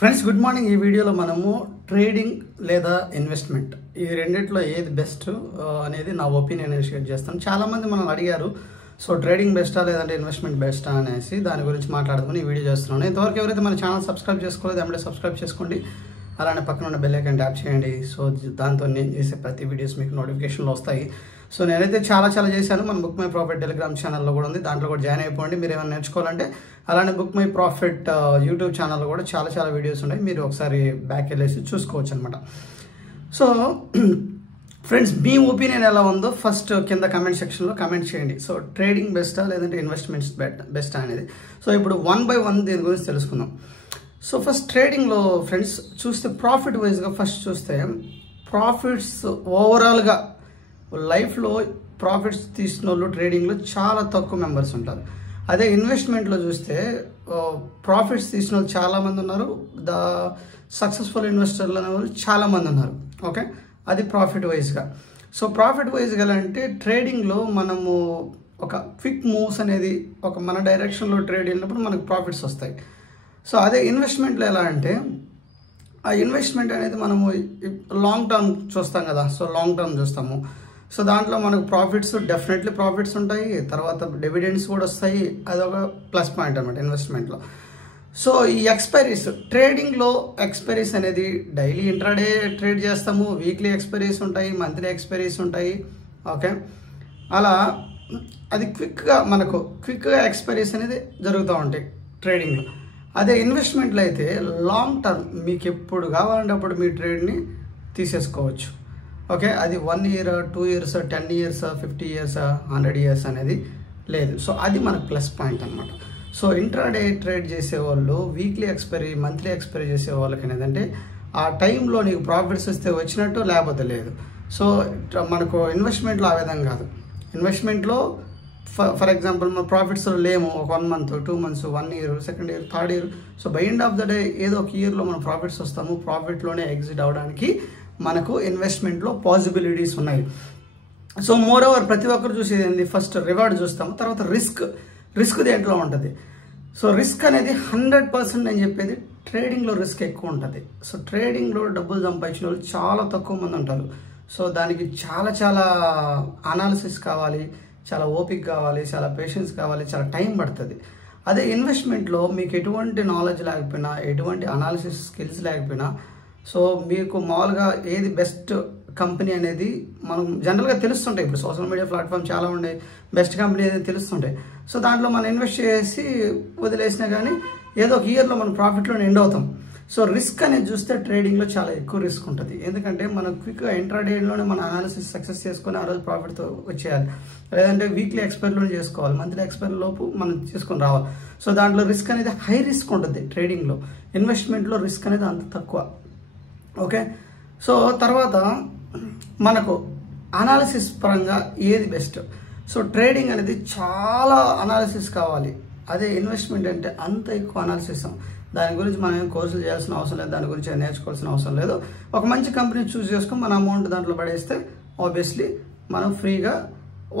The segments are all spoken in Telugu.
Friends good morning. ఈ వీడియోలో మనము ట్రేడింగ్ లేదా ఇన్వెస్ట్మెంట్ ఈ రెండిట్లో ఏది బెస్ట్ అనేది నా ఒపీనియన్ షేర్ చేస్తాను. చాలామంది మనల్ని అడిగారు, సో ట్రేడింగ్ బెస్టా లేదంటే ఇన్వెస్ట్మెంట్ బెస్టా అనేసి దాని గురించి మాట్లాడుకుని ఈ వీడియో చేస్తున్నాను. ఇంతవరకు ఎవరైతే మన ఛానల్ సబ్స్క్రైబ్ చేసుకోలేదు వెంటనే సబ్స్క్రైబ్ చేసుకోండి, అలానే పక్కన ఉన్న బెల్ ఐకాన్ ట్యాప్ చేయండి. సో దాంతో నేను చేసే ప్రతి వీడియోస్ మీకు నోటిఫికేషన్లో వస్తాయి. సో నేనైతే చాలా చేశాను. మన బుక్ మై ప్రాఫిట్ టెలిగ్రామ్ ఛానల్లో కూడా ఉంది, దాంట్లో కూడా జాయిన్ అయిపోండి. మీరు ఏమైనా నేర్చుకోవాలంటే అలానే బుక్ మై ప్రాఫిట్ యూట్యూబ్ ఛానల్లో కూడా చాలా వీడియోస్ ఉన్నాయి, మీరు ఒకసారి బ్యాక్ వెళ్ళేసి చూసుకోవచ్చు అనమాట. సో ఫ్రెండ్స్, మీ ఒపీనియన్ ఎలా ఉందో ఫస్ట్ కింద కమెంట్ సెక్షన్లో కమెంట్ చేయండి. సో ట్రేడింగ్ బెస్టా లేదంటే ఇన్వెస్ట్మెంట్స్ బెస్టా అనేది. సో ఇప్పుడు 1 by 1 దీని గురించి తెలుసుకుందాం. సో ఫస్ట్ ట్రేడింగ్లో ఫ్రెండ్స్ చూస్తే ప్రాఫిట్ వైజ్గా ఫస్ట్ చూస్తే ప్రాఫిట్స్ ఓవరాల్గా లైఫ్లో ప్రాఫిట్స్ తీసిన వాళ్ళు ట్రేడింగ్లో చాలా తక్కువ మెంబర్స్ ఉంటారు. అదే ఇన్వెస్ట్మెంట్లో చూస్తే ప్రాఫిట్స్ తీసిన వాళ్ళు చాలామంది ఉన్నారు, సక్సెస్ఫుల్ ఇన్వెస్టర్లు అనే వాళ్ళు చాలామంది ఉన్నారు. ఓకే, అది ప్రాఫిట్ వైజ్గా. సో ప్రాఫిట్ వైజ్గా ఎలా అంటే ట్రేడింగ్లో మనము ఒక క్విక్ మూవ్స్ అనేది ఒక మన డైరెక్షన్లో ట్రేడ్ వెళ్ళినప్పుడు మనకు ప్రాఫిట్స్ వస్తాయి. సో అదే ఇన్వెస్ట్మెంట్లో ఎలా అంటే ఆ ఇన్వెస్ట్మెంట్ అనేది మనము లాంగ్ టర్మ్ చూస్తాం కదా, సో లాంగ్ టర్మ్ చూస్తాము. సో దాంట్లో మనకు ప్రాఫిట్స్ డెఫినెట్లీ ప్రాఫిట్స్ ఉంటాయి, తర్వాత డివిడెండ్స్ కూడా వస్తాయి. అదొక ప్లస్ పాయింట్ అనమాట ఇన్వెస్ట్మెంట్లో. సో ఈ ఎక్స్పైరీస్ ట్రేడింగ్లో ఎక్స్పైరీస్ అనేది డైలీ ఇంట్రాడే ట్రేడ్ చేస్తాము, వీక్లీ ఎక్స్పైరీస్ ఉంటాయి, మంత్లీ ఎక్స్పైరీస్ ఉంటాయి. ఓకే, అలా అది క్విక్గా ఎక్స్పైరీస్ అనేది జరుగుతూ ఉంటాయి ట్రేడింగ్లో. అదే ఇన్వెస్ట్మెంట్లో అయితే లాంగ్ టర్మ్ మీకు ఎప్పుడు కావాలంటే అప్పుడు మీ ట్రేడ్ని తీసేసుకోవచ్చు. ఓకే, అది 1 year 2 years 10 years 50 years 100 years అనేది లేదు. సో అది మనకు ప్లస్ పాయింట్ అనమాట. సో ఇంట్రాడే ట్రేడ్ చేసేవాళ్ళు వీక్లీ ఎక్స్పైరీ మంత్లీ ఎక్స్పైరీ చేసే వాళ్ళకి ఏంటంటే ఆ టైంలో నీకు ప్రాఫిట్స్ వస్తే వచ్చినట్టు లేకపోతే లేదు. సో మనకు ఇన్వెస్ట్మెంట్లో ఆ విధంగా కాదు. ఇన్వెస్ట్మెంట్లో ఫర్ ఎగ్జాంపుల్ మన ప్రాఫిట్స్ లేము, ఒక 1 month 2 months 1 year 2nd year 3rd year. So by end of the day ఏదో ఒక ఇయర్లో మనం ప్రాఫిట్స్ వస్తాము, ప్రాఫిట్లోనే ఎగ్జిట్ అవ్వడానికి మనకు ఇన్వెస్ట్మెంట్లో పాసిబిలిటీస్ ఉన్నాయి. సో మోర్ ఓవర్ ప్రతి ఒక్కరు చూసేది ఏంటి, ఫస్ట్ రివార్డ్ చూస్తాము, తర్వాత రిస్క్ దేంట్లో ఉంటుంది. సో రిస్క్ అనేది 100% నేను చెప్పేది ట్రేడింగ్లో రిస్క్ ఎక్కువ ఉంటుంది. సో ట్రేడింగ్లో డబ్బులు సంపాదించిన వాళ్ళు చాలా తక్కువ మంది ఉంటారు. సో దానికి చాలా అనాలిసిస్ కావాలి, చాలా ఓపిక కావాలి, చాలా పేషెన్స్ కావాలి, చాలా టైం పడుతుంది. అదే ఇన్వెస్ట్మెంట్లో మీకు ఎటువంటి నాలెడ్జ్ లేకపోయినా, ఎటువంటి అనాలిసిస్ స్కిల్స్ లేకపోయినా, సో మీకు మామూలుగా ఏది బెస్ట్ కంపెనీ అనేది మనం జనరల్గా తెలుస్తుంటాయి. ఇప్పుడు సోషల్ మీడియా ప్లాట్ఫామ్ చాలా ఉన్నాయి, బెస్ట్ కంపెనీ అనేది తెలుస్తుంటాయి. సో దాంట్లో మనం ఇన్వెస్ట్ చేసి వదిలేసినా కానీ ఏదో ఒక ఇయర్లో మనం ప్రాఫిట్లో ఎండ్ అవుతాం. సో రిస్క్ అనేది చూస్తే ట్రేడింగ్లో చాలా ఎక్కువ రిస్క్ ఉంటుంది. ఎందుకంటే మనం క్విక్గా ఇంట్రాడేలోనే మన అనాలిసిస్ సక్సెస్ చేసుకొని ఆ రోజు ప్రాఫిట్తో వచ్చేయాలి, లేదంటే వీక్లీ ఎక్స్పైరీలోనే చేసుకోవాలి, మంత్లీ ఎక్స్పైరీ లోపు మనం చేసుకొని రావాలి. సో దాంట్లో రిస్క్ అనేది హై రిస్క్ ఉంటుంది ట్రేడింగ్లో. ఇన్వెస్ట్మెంట్లో రిస్క్ అనేది అంత తక్కువ. ఓకే, సో తర్వాత మనకు అనాలిసిస్ పరంగా ఏది బెస్ట్. సో ట్రేడింగ్ అనేది చాలా అనాలిసిస్ కావాలి, అదే ఇన్వెస్ట్మెంట్ అంటే అంత ఎక్కువ అనాలిసిస్. దాని గురించి మనం ఏం కోర్సులు చేయాల్సిన అవసరం లేదు, దాని గురించి నేర్చుకోవాల్సిన అవసరం లేదు. ఒక మంచి కంపెనీ చూస్ చేసుకొని మన అమౌంట్ దాంట్లో పడేస్తే ఆబ్వియస్లీ మనం ఫ్రీగా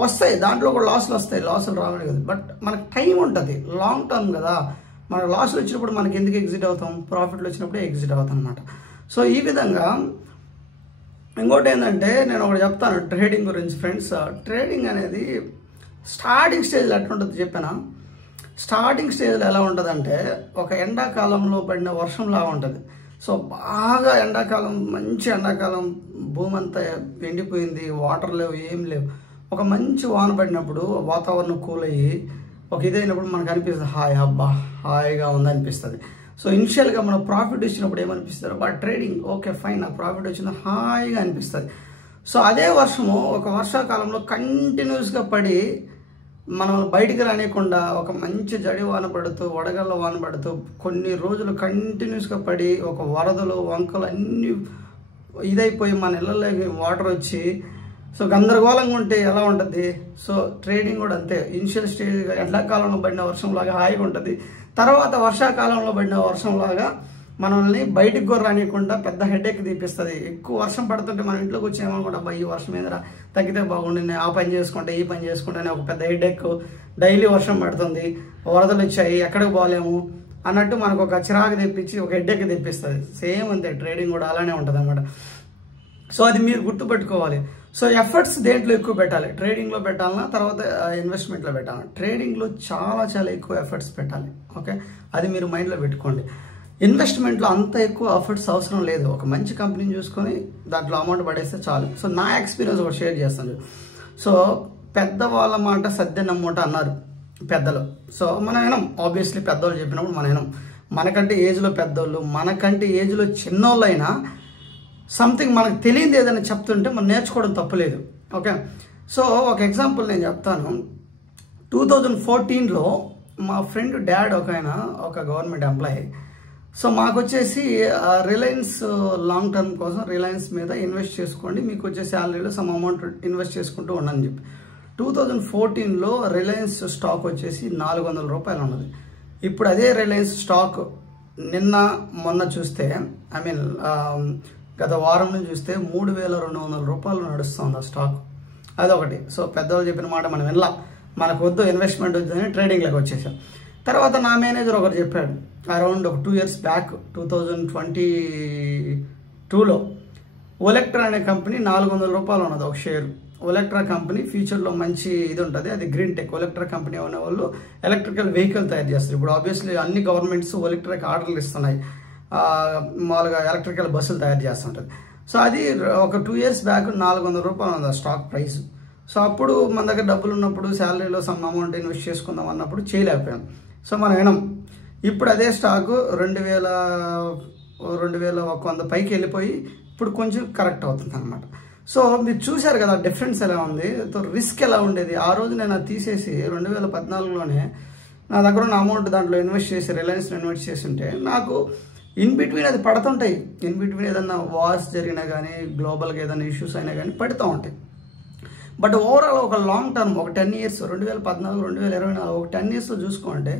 వస్తాయి. దాంట్లో కూడా లాసులు వస్తాయి, లాసులు రావడం కదా, బట్ మనకు టైం ఉంటుంది, లాంగ్ టర్మ్ కదా. మనకు లాసులు వచ్చినప్పుడు మనకి ఎందుకు ఎగ్జిట్ అవుతాం, ప్రాఫిట్లు వచ్చినప్పుడే ఎగ్జిట్ అవుతాం అనమాట. సో ఈ విధంగా ఇంకోటి ఏంటంటే నేను ఒకటి చెప్తాను ట్రేడింగ్ గురించి ఫ్రెండ్స్. ట్రేడింగ్ అనేది స్టార్టింగ్ స్టేజ్లో ఎట్లా ఉంటుంది చెప్పానా. స్టార్టింగ్ స్టేజ్లో ఎలా ఉంటుందంటే ఒక ఎండాకాలంలో పడిన వర్షంలాగా ఉంటుంది. సో బాగా ఎండాకాలం, మంచి ఎండాకాలం, భూమి అంతా ఎండిపోయింది, వాటర్ లేవు, ఏం లేవు. ఒక మంచి వాన పడినప్పుడు వాతావరణం కూల్ అయ్యి ఒక ఇదైనప్పుడు మనకు అనిపిస్తుంది, హాయిగా ఉందనిపిస్తుంది. సో ఇనిషియల్గా మనం ప్రాఫిట్ వచ్చినప్పుడు ఏమనిపిస్తుంది, బట్ ట్రేడింగ్ ఓకే ఫైన్, నాకు ప్రాఫిట్ వచ్చింది హాయిగా అనిపిస్తుంది. సో అదే వర్షము ఒక వర్షాకాలంలో కంటిన్యూస్గా పడి మనం బయటికి రానియకుండా ఒక మంచి జడి వాన పడుతూ, వడగళ్ళ వాన పడుతూ కొన్ని రోజులు కంటిన్యూస్గా పడి ఒక వరదలు వంకలు అన్నీ ఇదైపోయి మన ఇళ్ళలోకి వాటర్ వచ్చి సో గందరగోళంగా ఉంటే ఎలా ఉంటుంది. సో ట్రేడింగ్ కూడా అంతే. ఇనిషియల్ స్టేజ్ ఎండాకాలంలో పడిన వర్షంలాగా హాయిగా ఉంటుంది, తర్వాత వర్షాకాలంలో పడిన వర్షంలాగా మనల్ని బయటికి కూడా రానియకుండా పెద్ద హెడేక్ తీపిస్తుంది. ఎక్కువ వర్షం పడుతుంటే మనం ఇంట్లోకి వచ్చి ఏమనుకుంటా, ఈ వర్షం ఏదైనా తగ్గితే బాగుండి, ఆ పని చేసుకుంటే ఈ పని చేసుకుంటే ఒక పెద్ద హెడేక్. డైలీ వర్షం పడుతుంది, వరదలు వచ్చాయి, ఎక్కడికి పోలేము, అన్నట్టు మనకు ఒక చిరాకు తెప్పించి ఒక హెడ్ఏక్ తెప్పిస్తుంది. సేమ్ అంతే ట్రేడింగ్ కూడా అలానే ఉంటుంది అనమాట. సో అది మీరు గుర్తుపెట్టుకోవాలి. సో ఎఫర్ట్స్ దేంట్లో ఎక్కువ పెట్టాలి, ట్రేడింగ్లో పెట్టాలన్నా తర్వాత ఇన్వెస్ట్మెంట్లో పెట్టాలి. ట్రేడింగ్లో చాలా చాలా ఎక్కువ ఎఫర్ట్స్ పెట్టాలి. ఓకే, అది మీరు మైండ్లో పెట్టుకోండి. ఇన్వెస్ట్మెంట్లో అంత ఎక్కువ ఎఫర్ట్స్ అవసరం లేదు. ఒక మంచి కంపెనీని చూసుకొని దాంట్లో అమౌంట్ పడేస్తే చాలు. సో నా ఎక్స్పీరియన్స్ ఒకటి షేర్ చేస్తాను. సో పెద్దవాళ్ళ మాట సద్య నమ్మూట అన్నారు పెద్దలు. సో మనం వినం, ఆబ్వియస్లీ పెద్దవాళ్ళు చెప్పినప్పుడు మనం వినం. మనకంటే ఏజ్లో పెద్దోళ్ళు, మనకంటే ఏజ్లో చిన్నోళ్ళైనా సంథింగ్ మనకు తెలియదు ఏదైనా చెప్తుంటే మనం నేర్చుకోవడం తప్పులేదు. ఓకే, సో ఒక ఎగ్జాంపుల్ నేను చెప్తాను. 2014లో మా ఫ్రెండ్ డాడ్ ఒక గవర్నమెంట్ ఎంప్లాయీ. సో మాకు వచ్చేసి రిలయన్స్ లాంగ్ టర్మ్ కోసం రిలయన్స్ మీద ఇన్వెస్ట్ చేసుకోండి, మీకు వచ్చే శాలరీలో సమ్ అమౌంట్ ఇన్వెస్ట్ చేసుకుంటూ ఉండని చెప్పి 2014లో రిలయన్స్ స్టాక్ వచ్చేసి 400 రూపాయలు ఉన్నది. ఇప్పుడు అదే రిలయన్స్ స్టాక్ నిన్న మొన్న చూస్తే గత వారం నుంచి చూస్తే 3200 రూపాయలు నడుస్తుంది ఆ స్టాక్. అదొకటి. సో పెద్దవాళ్ళు చెప్పిన మాట మనం వినలా, మనకు వద్దు ఇన్వెస్ట్మెంట్ వద్దని ట్రేడింగ్లోకి వచ్చేసాం. తర్వాత నా మేనేజర్ ఒకరు చెప్పాడు అరౌండ్ ఒక 2 years బ్యాక్ 2022లో ఒలెక్ట్రా అనే కంపెనీ 400 రూపాయలు ఉన్నది ఒక షేర్. ఒలెక్ట్రా కంపెనీ ఫ్యూచర్లో మంచి ఇది ఉంటుంది, అది గ్రీన్ టెక్. ఒలెక్ట్రా కంపెనీ అనే వాళ్ళు ఎలక్ట్రికల్ వెహికల్ తయారు చేస్తారు. ఇప్పుడు ఆబ్వియస్లీ అన్ని గవర్నమెంట్స్ ఒలెక్ట్రాకి ఆర్డర్లు ఇస్తున్నాయి, మామూలుగా ఎలక్ట్రికల్ బస్సులు తయారు చేస్తుంటుంది. సో అది ఒక 2 years బ్యాక్ 400 రూపాయలు ఉంది ఆ స్టాక్ ప్రైస్. సో అప్పుడు మన దగ్గర డబ్బులు ఉన్నప్పుడు శాలరీలో సమ్ అమౌంట్ ఇన్వెస్ట్ చేసుకుందాం అన్నప్పుడు చేయలేకపోయాం. సో మనం వినం. ఇప్పుడు అదే స్టాకు 2100 పైకి వెళ్ళిపోయి ఇప్పుడు కొంచెం కరెక్ట్ అవుతుంది అనమాట. సో మీరు చూశారు కదా డిఫరెన్స్ ఎలా ఉంది, రిస్క్ ఎలా ఉండేది. ఆ రోజు నేను అది తీసేసి 2014లోనే నా దగ్గర ఉన్న అమౌంట్ దాంట్లో ఇన్వెస్ట్ చేసి రిలయన్స్లో ఇన్వెస్ట్ చేసి ఉంటే నాకు ఇన్ బిట్వీన్ అది పడుతుంటాయి. ఇన్ బిట్వీన్ ఏదన్నా వార్స్ జరిగినా కానీ గ్లోబల్గా ఏదైనా ఇష్యూస్ అయినా కానీ పడుతూ ఉంటాయి. బట్ ఓవరాల్ ఒక లాంగ్ టర్మ్ ఒక 10 years 2014 2024 ఒక 10 yearsలో చూసుకుంటే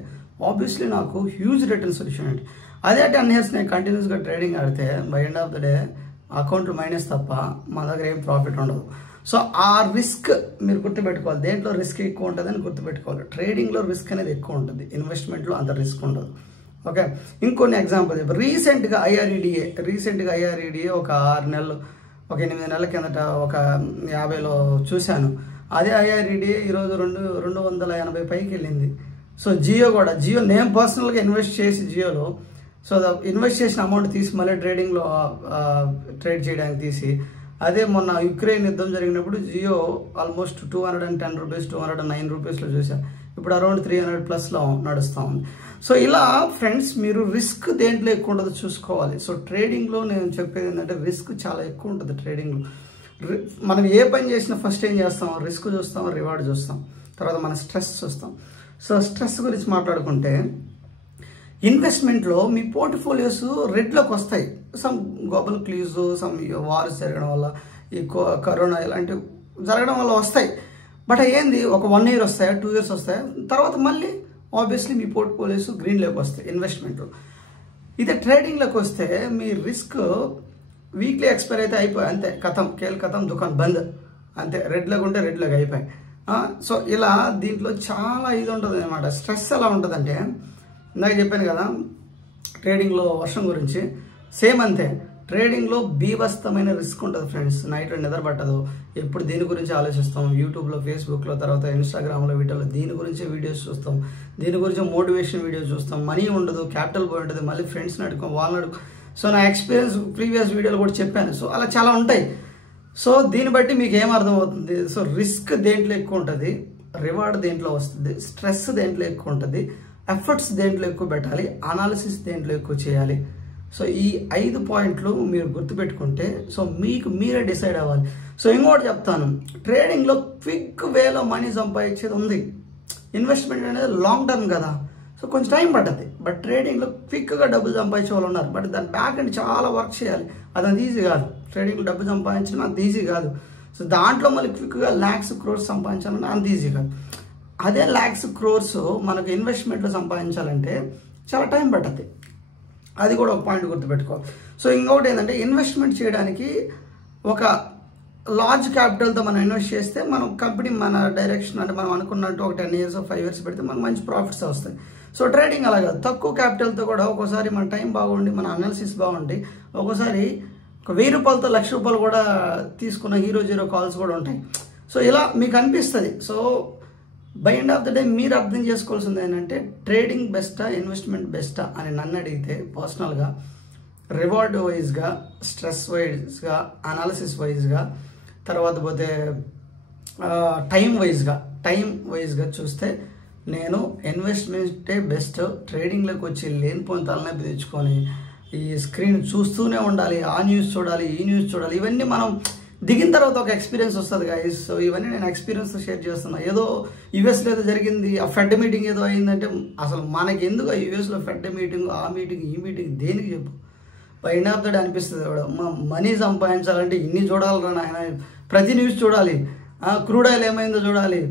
ఆబ్వియస్లీ నాకు హ్యూజ్ రిటర్న్స్ వచ్చాయండి. అదే 10 years నేను కంటిన్యూస్గా ట్రేడింగ్ ఆడితే by end of the day అకౌంట్లో మైనస్ తప్ప మా దగ్గర ఏం ప్రాఫిట్ ఉండదు. సో ఆ రిస్క్ మీరు గుర్తుపెట్టుకోవాలి. దేంట్లో రిస్క్ ఎక్కువ ఉంటుందని గుర్తుపెట్టుకోవాలి. ట్రేడింగ్లో రిస్క్ అనేది ఎక్కువ ఉంటుంది, ఇన్వెస్ట్మెంట్లో అంత రిస్క్ ఉండదు. ఓకే, ఇంకొన్ని ఎగ్జాంపుల్ చెప్పి రీసెంట్గా ఐఆర్ఈడిఏ ఒక 6 నెలలు ఒక 8 నెలల కిందట ఒక 50లో చూశాను. అదే ఐఆర్ఈడిఏ ఈరోజు 280 పైకి వెళ్ళింది. సో జియో కూడా, జియో నేను పర్సనల్గా ఇన్వెస్ట్ చేసి జియోలో సో ఇన్వెస్ట్ చేసిన అమౌంట్ తీసి మళ్ళీ ట్రేడింగ్లో ట్రేడ్ చేయడానికి తీసి అదే మొన్న యుక్రెయిన్ యుద్ధం జరిగినప్పుడు జియో ఆల్మోస్ట్ 210 రూపీస్ 209 రూపీస్లో చూసాను. ఇప్పుడు అరౌండ్ 300+ నడుస్తూ ఉంది. సో ఇలా ఫ్రెండ్స్ మీరు రిస్క్ దేంట్లో ఎక్కువ ఉంటుందో చూసుకోవాలి. సో ట్రేడింగ్లో నేను చెప్పేది ఏంటంటే రిస్క్ చాలా ఎక్కువ ఉంటుంది. ట్రేడింగ్లో మనం ఏ పని చేసినా ఫస్ట్ ఏం చేస్తాం, రిస్క్ చూస్తాం, రివార్డ్ చూస్తాం, తర్వాత మన స్ట్రెస్ చూస్తాం. సో స్ట్రెస్ గురించి మాట్లాడుకుంటే ఇన్వెస్ట్మెంట్లో మీ పోర్ట్ఫోలియోస్ రెడ్లోకి వస్తాయి. సమ్ గ్లోబల్ క్లీజ్, సమ్ వార్స్ జరగడం వల్ల, ఈ కరోనా ఇలాంటివి జరగడం వల్ల వస్తాయి. బట్ ఏంది ఒక 1 year వస్తాయా 2 years వస్తాయా, తర్వాత మళ్ళీ ఆబ్వియస్లీ మీ పోర్ట్ఫోలియోస్ గ్రీన్లోకి వస్తాయి ఇన్వెస్ట్మెంట్లో. ఇదే ట్రేడింగ్లోకి వస్తే మీ రిస్క్ వీక్లీ ఎక్స్పైర్ అయితే అయిపోయి అంతే, కథం దుకాణం బంద్ అంతే. రెడ్లోకి ఉంటే రెడ్లోకి అయిపోయి. సో ఇలా దీంట్లో చాలా ఇది ఉంటుంది అనమాట. స్ట్రెస్ ఎలా ఉంటుందంటే ఇందాక చెప్పాను కదా ట్రేడింగ్లో వర్షం గురించి, సేమ్ అంతే. ట్రేడింగ్లో బీభత్సమైన రిస్క్ ఉంటుంది ఫ్రెండ్స్. నైట్ నిద్ర పట్టదు, ఎప్పుడు దీని గురించి ఆలోచిస్తాం. యూట్యూబ్లో, ఫేస్బుక్లో, తర్వాత ఇన్స్టాగ్రామ్లో వీటిలో దీని గురించే వీడియోస్ చూస్తాం, దీని గురించి మోటివేషన్ వీడియోస్ చూస్తాం. మనీ ఉండదు, క్యాపిటల్ పోయి ఉంటుంది, మళ్ళీ ఫ్రెండ్స్ని అడుగుతాం, వాళ్ళని అడుగు. సో నా ఎక్స్పీరియన్స్ ప్రీవియస్ వీడియోలో కూడా చెప్పాను. సో అలా చాలా ఉంటాయి. సో దీన్ని బట్టి మీకు ఏం అర్థమవుతుంది, సో రిస్క్ దేంట్లో ఎక్కువ ఉంటుంది, రివార్డ్ దేంట్లో వస్తుంది, స్ట్రెస్ దేంట్లో ఎక్కువ ఉంటుంది, ఎఫర్ట్స్ దేంట్లో ఎక్కువ పెట్టాలి, అనాలిసిస్ దేంట్లో ఎక్కువ చేయాలి. సో ఈ 5 పాయింట్లు మీరు గుర్తుపెట్టుకుంటే సో మీకు మీరే డిసైడ్ అవ్వాలి. సో ఇంకోటి చెప్తాను, ట్రేడింగ్లో క్విక్ వేలో మనీ సంపాదించేది ఉంది. ఇన్వెస్ట్మెంట్ అనేది లాంగ్ టర్మ్ కదా, సో కొంచెం టైం పడుతుంది. బట్ ట్రేడింగ్లో క్విక్గా డబ్బులు సంపాదించే వాళ్ళు ఉన్నారు. బట్ దాని బ్యాక్ అండ్ చాలా వర్క్ చేయాలి, అది అంత ఈజీ కాదు. ట్రేడింగ్లో డబ్బు సంపాదించడం అంత ఈజీ కాదు. సో దాంట్లో మళ్ళీ క్విక్గా lakhs crores సంపాదించాలంటే అంత ఈజీ కాదు. అదే lakhs crores మనకు ఇన్వెస్ట్మెంట్లో సంపాదించాలంటే చాలా టైం పడుతుంది. అది కూడా ఒక పాయింట్ గుర్తుపెట్టుకోవాలి. సో ఇంకొకటి ఏంటంటే ఇన్వెస్ట్మెంట్ చేయడానికి ఒక లార్జ్ క్యాపిటల్తో మనం ఇన్వెస్ట్ చేస్తే మనం కంపెనీ మన డైరెక్షన్ అంటే మనం అనుకున్నట్టు ఒక 10 years 5 years పెడితే మనకు మంచి ప్రాఫిట్స్ వస్తాయి. సో ట్రేడింగ్ అలాగా తక్కువ క్యాపిటల్తో కూడా ఒక్కోసారి మన టైం బాగుండి మన అనాలిసిస్ బాగుండి ఒక్కోసారి ఒక 1000 రూపాయలతో ₹1,00,000 కూడా తీసుకున్న హీరో కాల్స్ కూడా ఉంటాయి. సో ఇలా మీకు అనిపిస్తుంది. So by end of the day మీరు అర్థం చేసుకోవాల్సింది ఏంటంటే ట్రేడింగ్ బెస్టా ఇన్వెస్ట్మెంట్ బెస్టా అని నన్ను అడిగితే పర్సనల్గా రివార్డ్ వైజ్గా, స్ట్రెస్ వైజ్గా, అనాలిసిస్ వైజ్గా, తర్వాత పోతే టైం వైజ్గా చూస్తే నేను ఇన్వెస్ట్మెంటే బెస్ట్. ట్రేడింగ్లోకి వచ్చి లేనిపోయిన తలనొప్పి తెచ్చుకొని ఈ స్క్రీన్ చూస్తూనే ఉండాలి, ఆ న్యూస్ చూడాలి, ఈ న్యూస్ చూడాలి, ఇవన్నీ మనం దిగిన తర్వాత ఒక ఎక్స్పీరియన్స్ వస్తుంది గైస్. సో ఇవన్నీ నేను ఎక్స్పీరియన్స్ షేర్ చేస్తున్నా. ఏదో యూఎస్లో ఏదో జరిగింది, ఆ ఫెడ్ మీటింగ్ ఏదో అయిందంటే అసలు మనకి ఎందుకు ఆ యూఎస్లో ఫెడ్ మీటింగ్, ఆ మీటింగ్, ఈ మీటింగ్ దేనికి చెప్పు. By end of the day అనిపిస్తుంది కూడా మనీ సంపాదించాలంటే ఇన్ని చూడాలరా నాయన, ప్రతి న్యూస్ చూడాలి, క్రూడ్ ఆయిల్ ఏమైందో చూడాలి,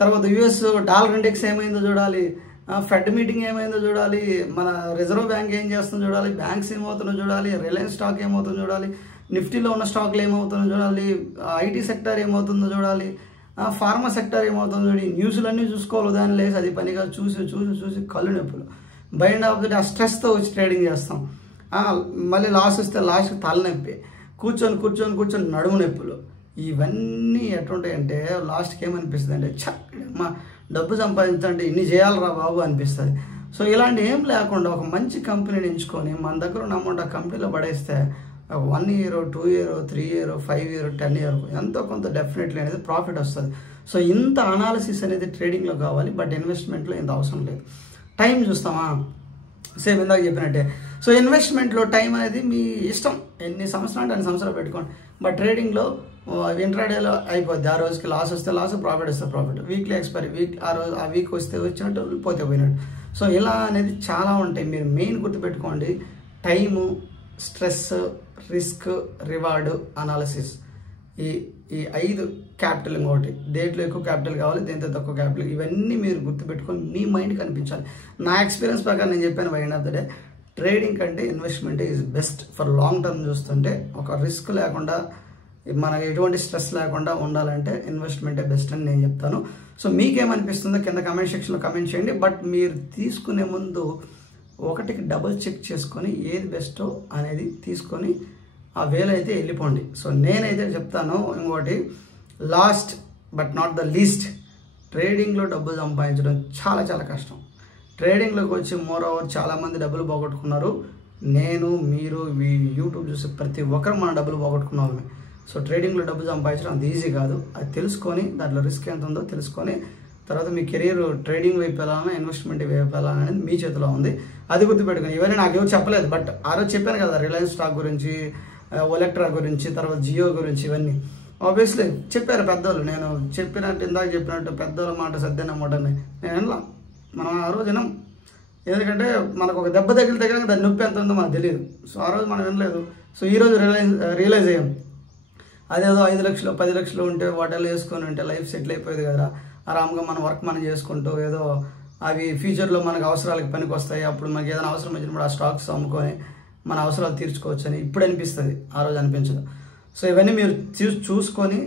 తర్వాత యూఎస్ డాలర్ ఇండెక్స్ ఏమైందో చూడాలి, ఫెడ్ మీటింగ్ ఏమైందో చూడాలి, మన రిజర్వ్ బ్యాంక్ ఏం చేస్తుందో చూడాలి, బ్యాంక్స్ ఏమవుతుందో చూడాలి, రిలయన్స్ స్టాక్ ఏమవుతుందో చూడాలి, నిఫ్టీలో ఉన్న స్టాక్లు ఏమవుతుందో చూడాలి, ఐటీ సెక్టర్ ఏమవుతుందో చూడాలి, ఫార్మా సెక్టర్ ఏమవుతుందో చూడాలి. న్యూస్లన్నీ చూసుకోవాలి, దాన్ని లేసి అది పనిగా చూసి కళ్ళు నొప్పులు. By end of the day ఆ స్ట్రెస్తో వచ్చి ట్రేడింగ్ చేస్తాం. మళ్ళీ లాస్ వస్తే లాస్ట్కి తలనొప్పి, కూర్చొని నడుము నొప్పులు. ఇవన్నీ ఎట్లుంటాయంటే లాస్ట్కి ఏమనిపిస్తుంది అంటే మా డబ్బు సంపాదించాలంటే ఇన్ని చేయాలరా బాబు అనిపిస్తుంది. సో ఇలాంటి ఏం లేకుండా ఒక మంచి కంపెనీని ఎంచుకొని మన దగ్గర ఉన్న అమౌంట్ ఆ కంపెనీలో పడేస్తే 1 year, 2 year, 3 year, 5 year, 10 year ఎంతో కొంత డెఫినెట్లీ అనేది ప్రాఫిట్ వస్తుంది. సో ఇంత అనాలిసిస్ అనేది ట్రేడింగ్లో కావాలి, బట్ ఇన్వెస్ట్మెంట్లో ఇంత అవసరం లేదు. టైం చూస్తామా, సేమ్ ఇందాక చెప్పినట్టే. సో ఇన్వెస్ట్మెంట్లో టైం అనేది మీ ఇష్టం, ఎన్ని సంవత్సరాలు అంటే అన్ని సంవత్సరాలు పెట్టుకోండి. బట్ ట్రేడింగ్లో ఇంట్రాడేలో అయిపోద్ది. ఆ రోజుకి లాస్ వస్తే లాస్, ప్రాఫిట్ వస్తే ప్రాఫిట్, వీక్లీ ఎక్స్పైరీ, ఆ వీక్ వస్తే వచ్చినట్టు, పోతే పోయినట్టు. సో ఇలా అనేది చాలా ఉంటాయి. మీరు మెయిన్ గుర్తుపెట్టుకోండి, time, stress, risk, reward, analysis, ఈ 5 క్యాపిటల్. ఇంకోటి దేంట్లో ఎక్కువ క్యాపిటల్ కావాలి, దేంతో తక్కువ క్యాపిటల్, ఇవన్నీ మీరు గుర్తుపెట్టుకొని మీ మైండ్ కనిపించాలి. నా ఎక్స్పీరియన్స్ ప్రకారం నేను చెప్పాను, by end of the day trading కంటే investment is best for long term. చూస్తుంటే ఒక రిస్క్ లేకుండా, మనకు ఎటువంటి స్ట్రెస్ లేకుండా ఉండాలంటే ఇన్వెస్ట్మెంటే బెస్ట్ అని నేను చెప్తాను. సో మీకేమనిపిస్తుందో కింద కమెంట్ సెక్షన్లో కమెంట్ చేయండి. బట్ మీరు తీసుకునే ముందు ఒకటికి డబుల్ చెక్ చేసుకొని ఏది బెస్టో అనేది తీసుకొని ఆ వేలో అయితే వెళ్ళిపోండి. సో నేనైతే చెప్తాను ఇంకోటి, last but not the least, ట్రేడింగ్లో డబ్బులు సంపాదించడం చాలా చాలా కష్టం. ట్రేడింగ్లోకి వచ్చి మోర్ ఓవర్ చాలామంది డబ్బులు పోగొట్టుకున్నారు. నేను, మీరు, యూట్యూబ్ చూసి ప్రతి ఒక్కరు మన డబ్బులు పోగొట్టుకున్న వాళ్ళమే. సో ట్రేడింగ్లో డబ్బులు సంపాదించడం అంత ఈజీ కాదు. అది తెలుసుకొని దాంట్లో రిస్క్ ఎంత ఉందో తెలుసుకొని తర్వాత మీ కెరీర్ ట్రేడింగ్ వైపు వెళ్ళాలన్నా ఇన్వెస్ట్మెంట్ వైపు వెళ్ళాలన్నా అనేది మీ చేతిలో ఉంది. అది గుర్తుపెట్టుకుని. ఇవన్నీ నాకు ఎవరు చెప్పలేదు, బట్ ఆ రోజు చెప్పాను కదా రిలయన్స్ స్టాక్ గురించి, ఒలెక్ట్రా గురించి, తర్వాత జియో గురించి, ఇవన్నీ ఆబ్వియస్లీ చెప్పారు పెద్దోళ్ళు. నేను చెప్పినట్టు, ఇందాక చెప్పినట్టు పెద్దోళ్ళ మాట సర్దేన మూటని నేను వినలా. మనం ఆ రోజు వినం, ఎందుకంటే మనకు ఒక దెబ్బ తగిలితే దాని నొప్పి ఎంత ఉందో మనకు తెలియదు. సో ఆ రోజు మనం వినలేదు. సో ఈరోజు రియలైజ్ అయ్యాం, అదేదో 5 లక్షలు 10 లక్షలు ఉంటే వాటర్లో వేసుకొని ఉంటే లైఫ్ సెటిల్ అయిపోయేది కదా. ఆరామ్గా మన వర్క్ మనం చేసుకుంటూ ఏదో అవి ఫ్యూచర్లో మనకు అవసరాలకు పనికి వస్తాయి. అప్పుడు మనకి ఏదైనా అవసరం వచ్చినప్పుడు ఆ స్టాక్స్ అమ్ముకొని మన అవసరాలు తీర్చుకోవచ్చు అని ఇప్పుడు అనిపిస్తుంది, ఆ రోజు అనిపించదు. సో ఇవన్నీ మీరు చూసుకొని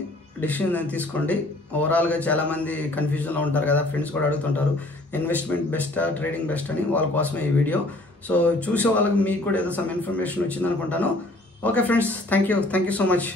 డిసిషన్ తీసుకోండి. ఓవరాల్గా చాలామంది కన్ఫ్యూజన్లో ఉంటారు కదా, ఫ్రెండ్స్ కూడా అడుగుతుంటారు ఇన్వెస్ట్మెంట్ బెస్టా ట్రేడింగ్ బెస్ట్ అని. వాళ్ళ కోసమే ఈ వీడియో. సో చూసే వాళ్ళకి మీకు కూడా ఏదో సమ్ ఇన్ఫర్మేషన్ వచ్చింది అనుకుంటాను. Okay friends, thank you so much.